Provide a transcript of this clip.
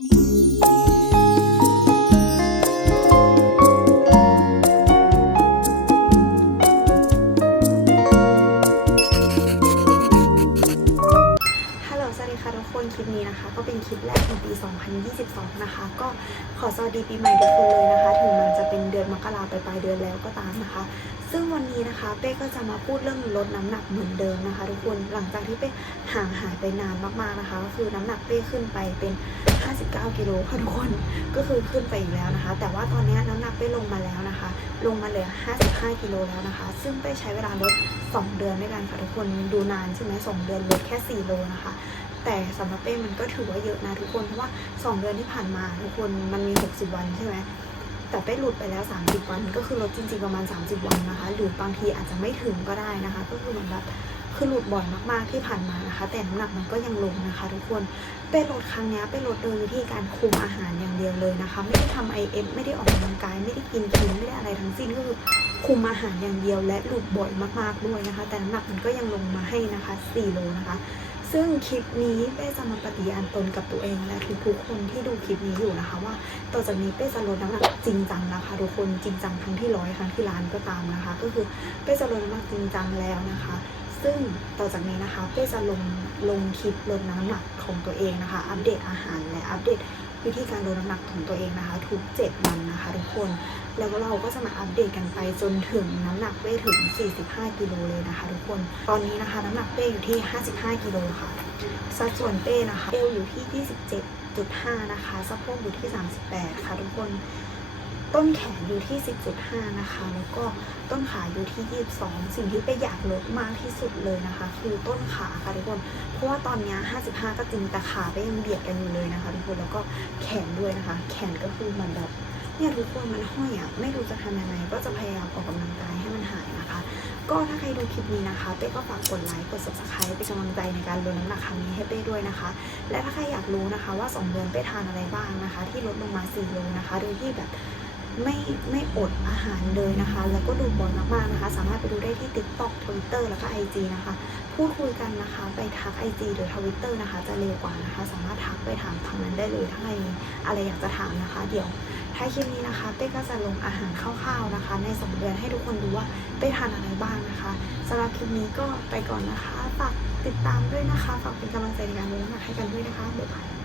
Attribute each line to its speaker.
Speaker 1: Música คนคลิปนี้นะคะ ก็เป็นคลิปแรกของปี 2022 นะคะ ก็ขอสวัสดีปีใหม่ทุกคนเลยนะคะ ถึงมันจะเป็นเดือนมกราไปปลายเดือนแล้วก็ตามนะคะ ซึ่งวันนี้นะคะเป้ก็จะมาพูดเรื่องลดน้ำหนักเหมือนเดิมนะคะ ทุกคนหลังจากที่เป้ห่างหายไปนานมากๆนะคะก็คือน้ำหนักเป้ขึ้นไปเป็น 59กิโลค่ะทุกคนก็คือขึ้นไปอีกแล้วนะคะ แต่ว่าตอนนี้น้ำหนักเป้ลงมาแล้วนะคะ ลงมาเหลือ 55กิโลแล้วนะคะ ซึ่งเป้ใช้เวลาลด2 เดือนด้วยกันค่ะทุกคนดูนานใช่ไหม2เดือนลดแค่4โลนะคะ แต่สำหรับเป้มันก็ถือว่าเยอะนะทุกคนเพราะว่า 2 เดือนที่ผ่านมาทุกคนมันมี 60 วันใช่ไหมแต่เป้หลุดไปแล้ว 30 วันก็คือลดจริงๆประมาณ 30 วันนะคะ หรือบางทีอาจจะไม่ถึงก็ได้นะคะ ก็คือเหมือนแบบคือหลุดบ่อยมากๆที่ผ่านมานะคะ แต่น้ำหนักมันก็ยังลงนะคะ ทุกคนเป้ลดครั้งนี้เป้ลดโดยวิธีการคุมอาหารอย่างเดียวเลยนะคะ ไม่ได้ทำ IF ไม่ได้ออกกำลังกายไม่ได้กินคลีนไม่ได้อะไรทั้งสิ้นก็คือคุมอาหารอย่างเดียวและหลุดบ่อยมากๆด้วยนะคะ แต่น้ำหนักมันก็ยังลงมาให้นะคะ4โลนะคะ ซึ่งคลิปนี้เป้จะมาปฏิญาณตนกับตัวเองและทุกๆคนที่ดูคลิปนี้อยู่นะคะ ว่าต่อจากนี้เป้จะลดน้ำหนักจริงจังนะคะทุกคนจริงจังครั้งที่ร้อยครั้งที่ล้านก็ตามนะคะ ก็คือเป้จะลดน้ำหนักจริงจังแล้วนะคะ ซึ่งต่อจากนี้นะคะเป้จะลงลงคลิปลดน้ำหนักของตัวเองนะคะ อัปเดตอาหารและอัปเดต วิธีการลดน้ำหนักของตัวเองนะคะ ทุก7วันนะคะทุกคนแล้วเราก็จะมาอัปเดตกันไปจนถึงน้ำหนักเป้ถึง 45 กิโลเลยนะคะทุกคน ตอนนี้นะคะน้ำหนักเป้อยู่ที่ 55 กิโลค่ะ สัดส่วนเป้นะคะเอวอยู่ที่ 27.5 นะคะสะโพกอยู่ที่ 38 ค่ะทุกคน ต้นแขนอยู่ที่ 10.5 นะคะ แล้วก็ต้นขาอยู่ที่ 22 สิ่งที่เป้อยากลดมากที่สุดเลยนะคะ คือต้นขาค่ะทุกคน เพราะว่าตอนนี้ 55 ก็จริงแต่ขาเป้ยังเบียดกันอยู่เลยนะคะทุกคน แล้วก็แขนด้วยนะคะ แขนก็คือมันแบบเนี่ยทุกคนมันห้อยอะไม่รู้จะทำยังไง ก็จะพยายามออกกำลังกายให้มันหายนะคะ ก็ถ้าใครดูคลิปนี้นะคะ เป้ก็ฝากกดไลค์ กด subscribe เป็นกำลังใจในการลดน้ำหนักครั้งนี้ให้เป้ด้วยนะคะ และถ้าใครอยากรู้นะคะว่า 2 เดือนเป้ทานอะไรบ้างนะคะ ที่ลดลงมา4โลนะคะ โดยที่แบบ ไม่ไม่อดอาหารเลยนะคะ แล้วก็ดูบ่อยมากๆนะคะ สามารถไปดูได้ที่ TikTok Twitter แล้วก็ IG นะคะ พูดคุยกันนะคะ ไปทัก IG หรือ Twitter นะคะ จะเร็วกว่านะคะ สามารถทักไปถามทางนั้นได้เลย ถ้าใครมีอะไรอยากจะถามนะคะ เดี๋ยวท้ายคลิปนี้นะคะ เป้ก็จะลงอาหารคร่าวๆนะคะ ใน2เดือนให้ทุกคนดูว่าเป้ทานอะไรบ้างนะคะสำหรับคลิปนี้ก็ไปก่อนนะคะฝากติดตามด้วยนะคะฝากเป็นกำลังใจในการลดน้ำหนักให้กันด้วยนะคะบ๊ายบาย